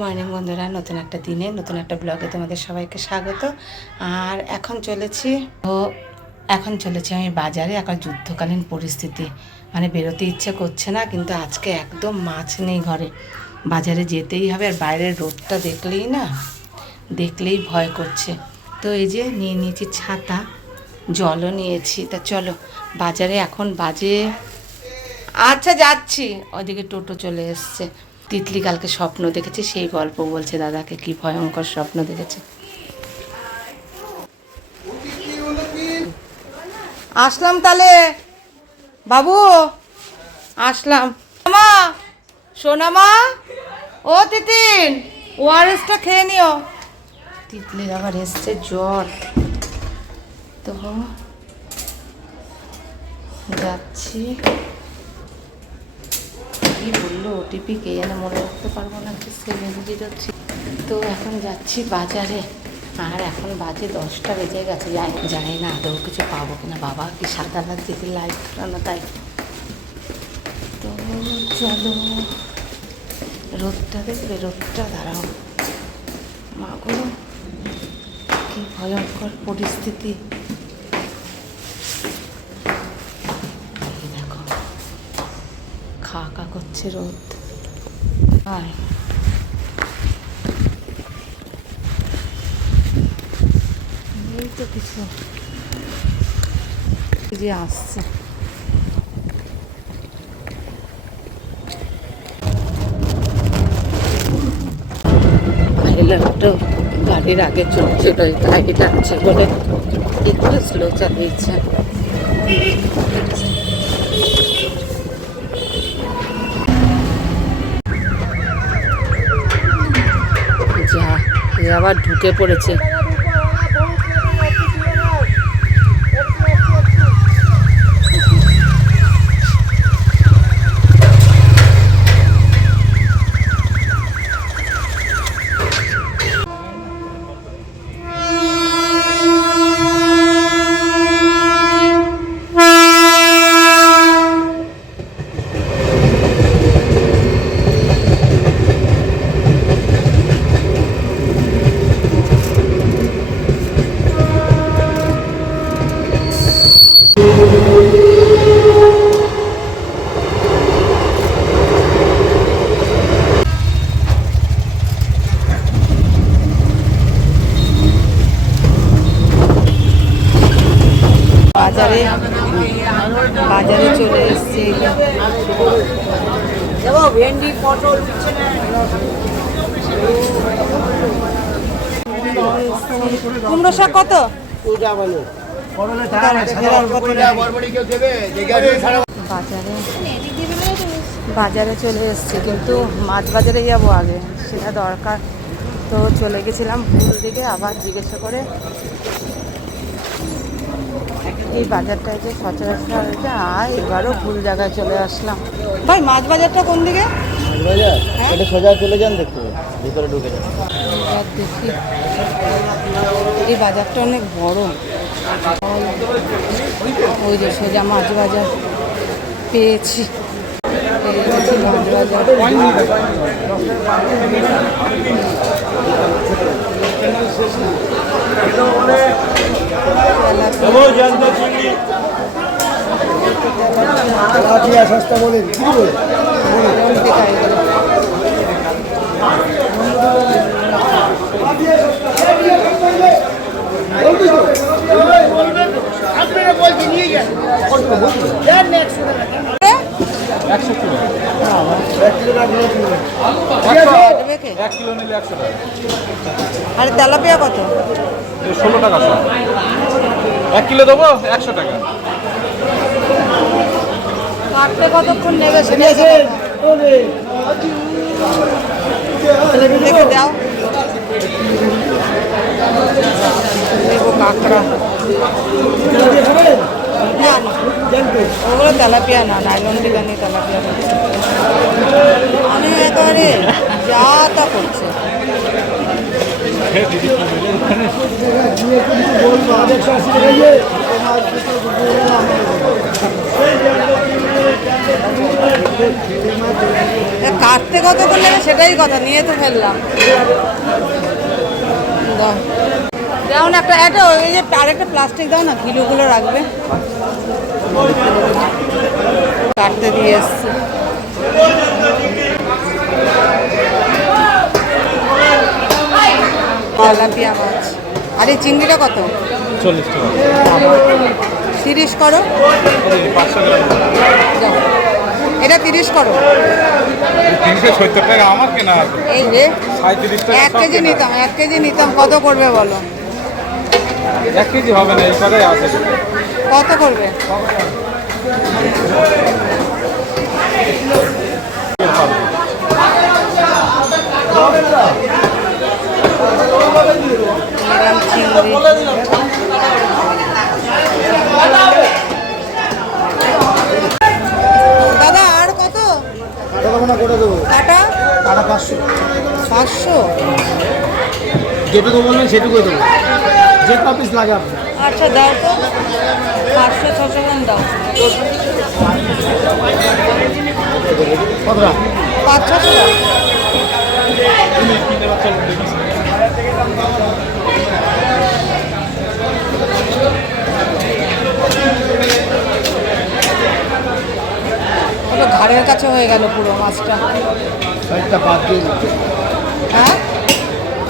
Morning বন্ধুরা, নতুন একটা দিনে নতুন একটা ব্লগে তোমাদের সবাইকে স্বাগত। আর এখন চলেছি আমি বাজারে। এখন যুদ্ধকালীন পরিস্থিতি, মানে বেরোতে ইচ্ছে করছে না, কিন্তু আজকে একদম মাছ নেই ঘরে, বাজারে যেতেই হবে। আর বাইরের রোদটা দেখলেই ভয় করছে। তো এই যে নিয়ে নিয়েছি ছাতা, জলও নিয়েছি। তা চলো বাজারে। এখন বাজে, আচ্ছা যাচ্ছি। ওইদিকে টোটো চলে এসছে। তিতলি কালকে স্বপ্ন দেখেছে, সেই গল্প বলছে দাদাকে, কি ভয়ঙ্কর স্বপ্ন দেখেছে। আসলাম তাহলে বাবু, আসলাম। মা, সোনা মা, ও তিতিন, ওআরএসটা খেয়ে নিও। তিতলির আবার এসছে জ্বর, তো যাচ্ছি। কি বললো ওটিপি কে যেন মনে রাখতে পারবো না, কি সেভেন যাচ্ছি। তো এখন যাচ্ছি বাজারে। আর এখন বাজে 10টা বেজে গেছে। যাই না আদৌ কিছু পাবো কিনা। বাবা কি সাদা লাগছে, কি লাইট খারানো, তাই তো চলো। রোদটা দেখবে, রোদটা দাঁড়াও মা গো, কি ভয়ঙ্কর পরিস্থিতি। দেখো খা করছে রোদ। আর এই তো কিছু যে আসছে। একটু গাড়ির আগে চলছিল, গাড়িটা আছে বলে একটু স্লো চালিয়েছে। যা আবার ঢুকে পড়েছে। বাজারে চলে এসছে। ভেন্ডি, পটল, কুমড়ো শাক কত? বাজারে চলে এসছে, কিন্তু মাছ বাজারে যাবো আগে, সেটা দরকার। তো চলে গেছিলাম ভুল দিকে, আবার জিজ্ঞাসা করে। এই বাজারটায় যে সচরাচর হয়েছে, আর এবারও ভুল জায়গায় চলে আসলাম। ভাই মাছ বাজারটা কোন দিকে? এটা সোজা চলে যান, দেখতে ভিতরে ঢুকে যান। দেখি, এই বাজারটা অনেক বড়। ওই যে সোজা মাছ বাজার পেয়েছি, মাছ বাজার। সস্তা বলেন কি আর তেলাপিয়া কত? 16 টাকা। 1 কিলো দেবো 100 টাকা। কাটতে কতক্ষণ নেবে সেটা দেখে দাও। নেবো কাঁকড়া, ওগুলো তেলাপিয়া না, নাইলন টিকা নিয়ে তেলাপিয়া অনেক একেবারে যা তা করছে। কাটতে কত করলে সেটাই কথা, নিয়ে তো ফেললাম। দাও দাও না একটা, একটা ওই যে আরেকটা প্লাস্টিক দাও না, কিলোগুলো রাখবে। কাটতে দিয়ে এসছি। তেলাপিয়া মাছ। আর এই চিংড়িটা কত? 40 টাকা। 30 করো। 500 গ্রাম। যাও, এটা 30 করো। 370 টাকা আমার কেনা আছে। এই রে 37 টাকা। 1 কেজি নিতাম, 1 কেজি নিতাম, কত করবে বলো? 1 কেজি হবে না, এই করে আছে। কত করবে? নিলাম চিংড়ি। দাদা আর কত কতক্ষণ করে দেবো? কাটা? টাকা 500। 500? যেটুকু বলবেন সেটুকু দেবো, যে কপিস লাগে আপনার। আচ্ছা দাও তো, 500-600 গ্রাম দাও। কতটা? 500-600 গ্রাম। ওটা ঘাড়ের কাছে হয়ে গেল পুরো মাছটা। সাইডটা বাদ দিয়ে দিলাম, হ্যাঁ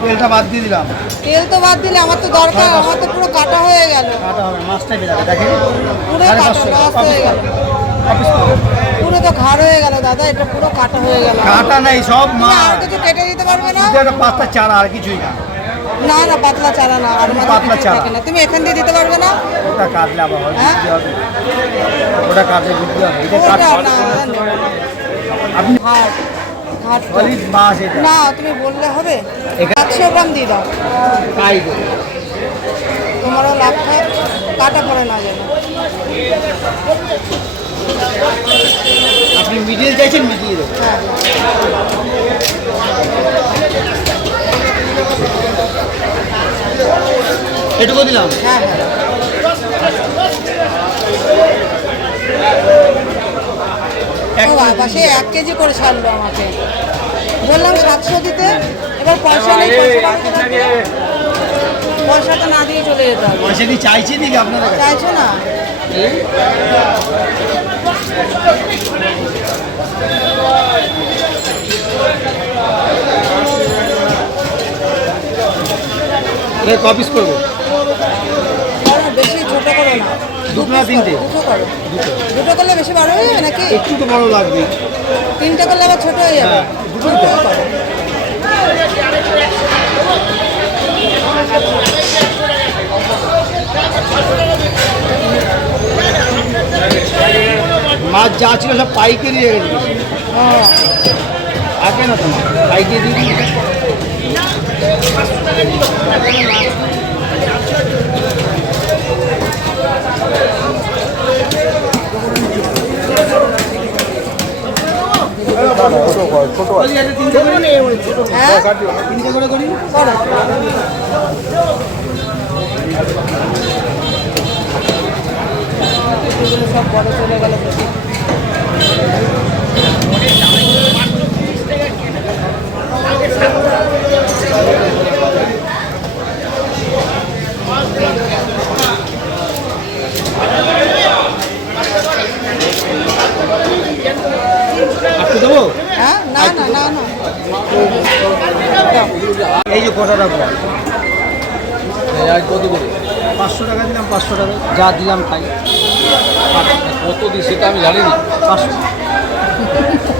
তেলটা বাদ দিয়ে দিলাম। তেল তো বাদ দিলে, আমার তো দরকার, আমার তো পুরো কাটা হয়ে গেল। কাটা হবে, মাছটাই বেজাবে দেখেন। পুরো কাটা লস হয়ে গেল, কপিস করো। পুরো তো ঘাড় হয়ে গেল দাদা, এটা পুরো কাটা হয়ে গেল। কাটা নেই, সব তুমি মাছ। আর কিছু কেটে দিতে পারবে না? এটা একটা পাঁচটা চারা, আর কিছুই না। না না, পাতলা চারা না, আর মাঝে পাতলা কিছু চারা। থাকে না। তুমি এখান দিয়ে দিতে পারবে না? ওটা কাটলে আবার হয়, হ্যাঁ? বুঝতে হবে। ওটা কাটলে বুঝতে হবে, এটা ওটা কাট। না, আপনি ঘাট ঘাট তো। সলিড মাছ এটা। না তুমি বললে হবে। এখানে- 700 গ্রাম দিয়ে দাও, তাই দেবো। তোমারও লাভ থাক, কাটা পড়ে না যেন। আপনি মিডিয়ে চাইছেন, মিডিয়ে দেবো। হ্যাঁ এটুকু দিলাম। হ্যাঁ হ্যাঁ। ও বাবা, সে 1 কেজি করে ছাড়লো আমাকে। বললাম 700 দিতে, এবার পয়সা নেই, পয়সাটা না দিয়ে চলে যেতে হবে। পয়সা কি চাইছেন নাকি আপনারা কাছে? চাইছো না? এটা কপিস করবো। করো, বেশি ছোট করো না। দুটো না তিনটে? দুটো করো। দুটো। দুটো করলে বেশি বড় হয়ে যাবে নাকি? একটু তো বড় লাগবে। 3টে করলে আবার ছোট হয়ে যাবে। হ্যাঁ, দুটোই তো। দুটোই করো। মাছ যা ছিল সব পাইকারি রেখে দিয়েছি। হ্যাঁ। থাকে না তোমার পাইকারি দিয়ে হ্যাঁ? তিনটে করে করি। করো। এগুলো সব বড় চলে গেল বেশি। একটু দেবো। হ্যাঁ না না না না, এই যে কটা রাখবো কত করে? 500 টাকা দিলাম, 500 টাকা যা দিলাম তাই। কত দিই সেটা আমি জানি না। 500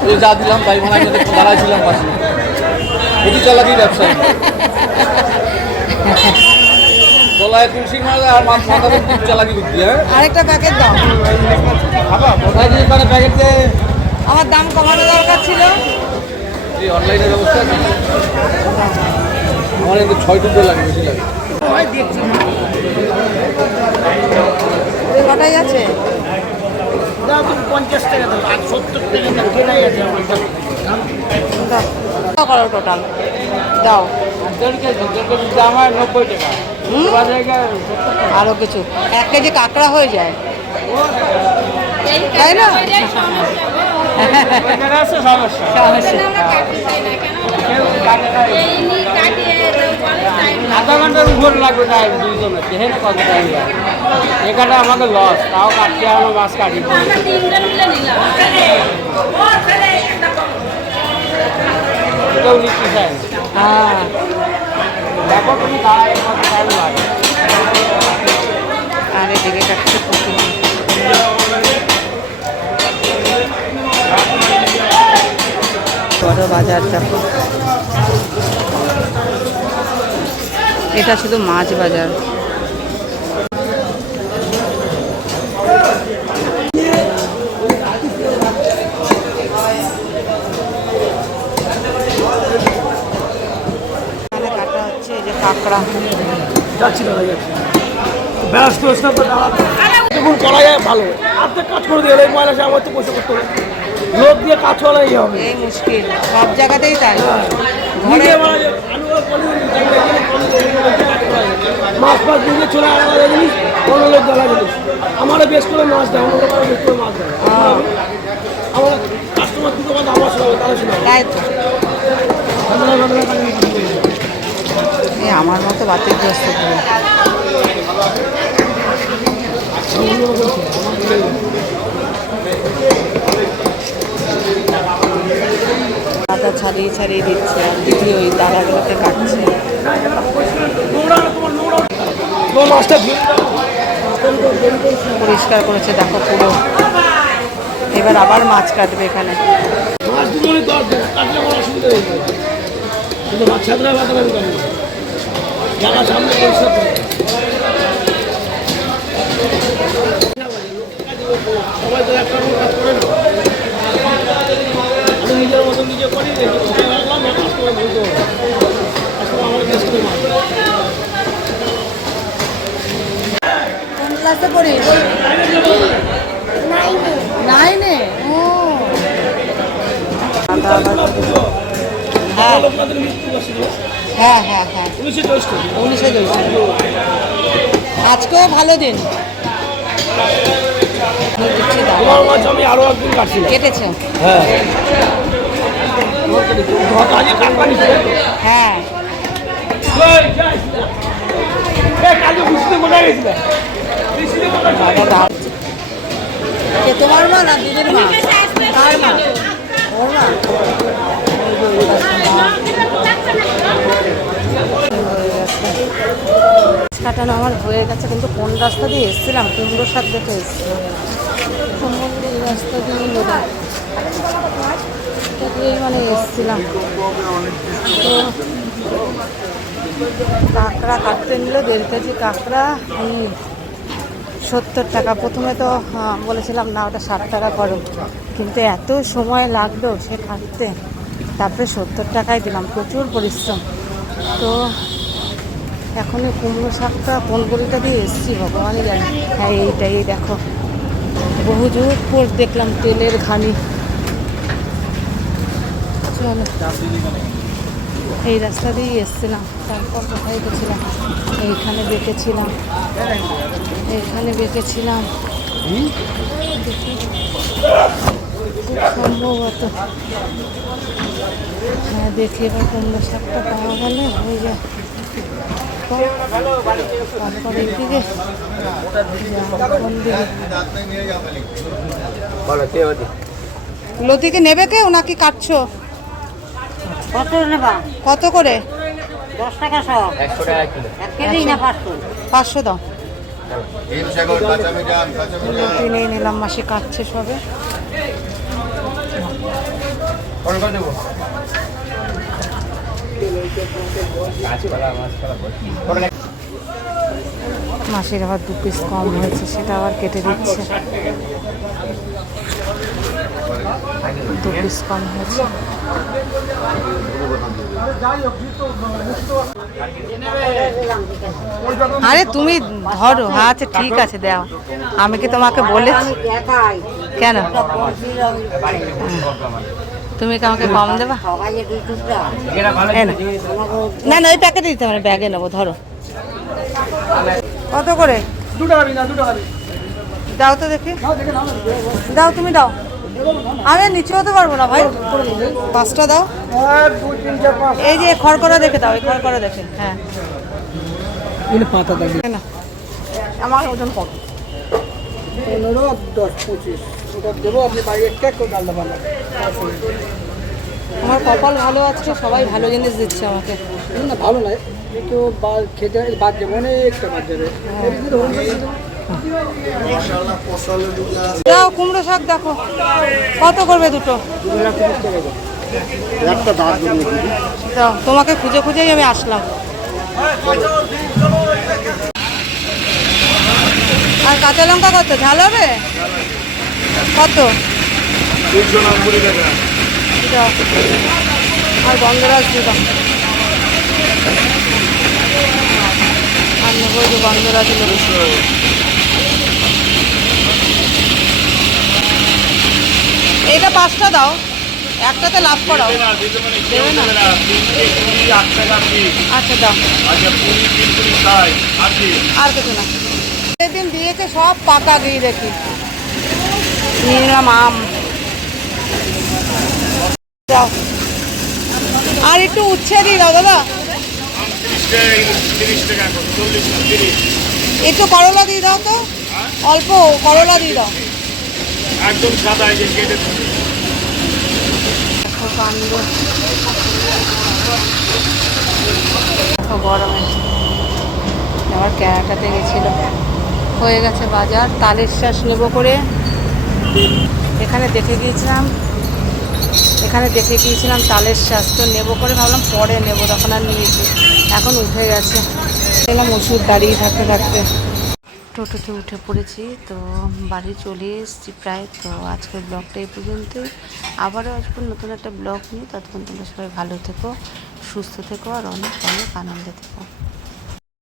ওই যা দিলাম তাই মনে হয় দাঁড়াই ছিলাম পাশে। খুবই চালাকি ব্যবসায়ী। গলায় তুলসী মালা আর মাথাতে খুব চালাকি বুদ্ধি। হ্যাঁ, আরেকটা প্যাকেট দাও। খাবা প্যাকেট দিয়ে আমার দাম কমানো দরকার ছিল। এই অনলাইনের ব্যবস্থা আছে। আমার কিন্তু 6 টুকরো লাগে, বেশি লাগে। কটাই আছে? 50 টাকা দেবো, আর 70 টাকা কেনাই আছে আমার। দাও করো টোটাল, দাও। আমার 90 টাকা। আরো কিছু 1 কেজি কাঁকড়া হয়ে যায়, তাই না? আধা ঘন্টার উপর লাগবে টাইম দুইজনের দেখে না কত টাইম লাগে এখানে আমাকে লস তাও কাটতে আমার মাছ কাটি কেউ নিতে চায় না। হ্যাঁ দেখো তুমি দাঁড়ায় কত টাইম লাগে আর এদিকে কাটছে পুঁটি। বড় বাজার দেখো, এটা শুধু মাছ বাজার। এখানে কাটা হচ্ছে এই যে কাঁকড়া। যাচ্ছি দাদা যাচ্ছি ব্যস্ত দেখুন করা যায় ভালো আর্ধেক কাজ করে দিয়ে এই পয়সা আমার তো পয়সা করতে হবে লোক দিয়ে কাজ করাই হবে এই মুশকিল সব জায়গাতেই তাই। ঘরে মাছ ফাছ দিয়ে চলে আলাদা জিনিস অন্য লোক জ্বালা জিনিস আমারও বেশ করে মাছ দেয় অন্য লোক বেশ করে মাছ দেয় আমার কাস্টমার দুটো কথা আমার শোনাবে তারা শোনাবে তাই তো, এই আমার মতো বাতিগ্রস্ত পুরো। পাতা ছাড়িয়ে ছাড়িয়ে দিচ্ছে আর দিদি ওই দাদাগুলোকে কাটছে। মাছটা পরিষ্কার করেছে দেখো পুরো। এবার আবার মাছ কাটবে এখানে। মাছ দুটো কাটলে আমার অসুবিধা হয়ে যাবে কিন্তু মাছ ছাত্রা বাদ আমি করবো যারা সামনে পরিষ্কার করে সবাই তো একটা কাজ করে না আমি নিজের মতো নিজে করি রাখলাম কাজ করে বলতে হবে আমার বেশ করে মাছ কোন ক্লাসে পড়িস? নাইনে। ও হ্যাঁ লোকনাথের মৃত্যু বসছিল হ্যাঁ হ্যাঁ হ্যাঁ 19 জ্যৈষ্ঠ আজকেও ভালো দিন। দিচ্ছি দাও। তোমার মাছ আমি আরো একদিন কাটছিলাম কেটেছে? হ্যাঁ আজকে কাটবা নিচ্ছে হ্যাঁ কালকে বৃষ্টিতে কোথায় গেছিলে বৃষ্টিতে কোথায় কে তোমার মা না দিদির মা? কার মা? ওর মা। কাটানো আমার হয়ে গেছে কিন্তু কোন রাস্তা দিয়ে এসেছিলাম কুমড়ো শাক দেখে এসেছিলাম কুমড়ো এই রাস্তা দিয়েই বোধ দিয়েই মানে এসেছিলাম। তো কাঁকড়া কাটতে নিল 1.5 কেজি কাঁকড়া 70 টাকা। প্রথমে তো বলেছিলাম না ওটা 60 টাকা করো কিন্তু এত সময় লাগলো সে কাটতে তারপরে 70 টাকায় দিলাম। প্রচুর পরিশ্রম। তো এখন এই কুমড়ো শাকটা কোন গলিটা দিয়ে এসেছি ভগবানই জানে। হ্যাঁ এইটাই দেখো বহু যুগ পর দেখলাম তেলের ঘানি। চলো এই রাস্তা দিয়েই এসেছিলাম। তারপর কোথায় গেছিলাম? এইখানে বেঁকেছিলাম খুব সম্ভবত। হ্যাঁ দেখি এবার কুমড়ো শাকটা পাওয়া গেলে হয়ে যায়। তারপর এদিকে কোন দিকে লতিকে নেবে কে নাকি কাটছো? কত নেবা? কত করে? 10 টাকা সব। 100 টাকা কিলো 1 কেজি না 500? 500 দাও। লতি নিয়ে নিলাম, মাসি কাটছে সবে। মাসির আবার 2 পিস কম হয়েছে সেটা আবার কেটে দিচ্ছে। 2 পিস কম হয়েছে। আরে তুমি ধরো। হ্যাঁ আচ্ছা ঠিক আছে দাও। আমি কি তোমাকে বলেছি? কেন তুমি কি আমাকে কম দেবা? না না ওই প্যাকেটে দিতে হবে, ব্যাগে নেবো। ধরো কত করে? 2 টাকা না 2 টাকা দাও তো দেখি। দাও তুমি দাও। আমি আর নিচে হতে পারবো না ভাই, 5টা দাও। 1 2 3 4 5 এই যে খড়কড়া দেখে দাও, এই খড়কড়া দেখে। হ্যাঁ এখানে পাতা থাকবে না, আমার ওজন কত? 15 10 25 ওটা দেবো, আপনি বাইরে কেক করে ডাল দেবেন। আমার কপাল ভালো আছে, সবাই ভালো জিনিস দিচ্ছে আমাকে। না ভালো নয়, কিন্তু খেতে বাদ যাবে, অনেকটা বাদ যাবে। দাও কুমড়ো শাক, দেখো কত করবে দুটো? একটা দাঁত দাও, তোমাকে খুঁজে খুঁজেই আমি আসলাম। আর কাঁচা লঙ্কা কত? ঝাল হবে কত? দাও। আর গন্ধরাজ দিলাম, আর নেবো যে গন্ধরাজ নেবো। এইটা 5টা দাও, একটাতে লাভ করাও। দেবে না? আচ্ছা দাও, আর কিছু না। সেদিন দিয়েছে সব পাকা গিয়ে দেখি, নিয়ে নিলাম আম। দাও, আর একটু উচ্ছে দিয়ে দাও দাদা, একটু করলা দিয়ে দাও তো, অল্প করলা দিয়ে দাও। একদম সাদা এই যে কেটে দেখো কাণ্ড, দেখো গরমে আবার কেনাটাতে গেছিল। হয়ে গেছে বাজার, তালের শ্বাস নেব করে এখানে দেখে গিয়েছিলাম তালের শ্বাস, তো নেবো করে ভাবলাম পরে নেবো, তখন আর নিয়েছি। এখন উঠে গেছে, এলাম ওষুধ দাঁড়িয়ে থাকতে থাকতে। টোটোতে উঠে পড়েছি, তো বাড়ি চলে এসেছি প্রায়। তো আজকের ব্লগটা এই পর্যন্তই, আবারও আসবো নতুন একটা ব্লগ নিয়ে। ততক্ষণ তোমরা সবাই ভালো থেকো, সুস্থ থেকো, আর অনেক অনেক আনন্দে থেকো।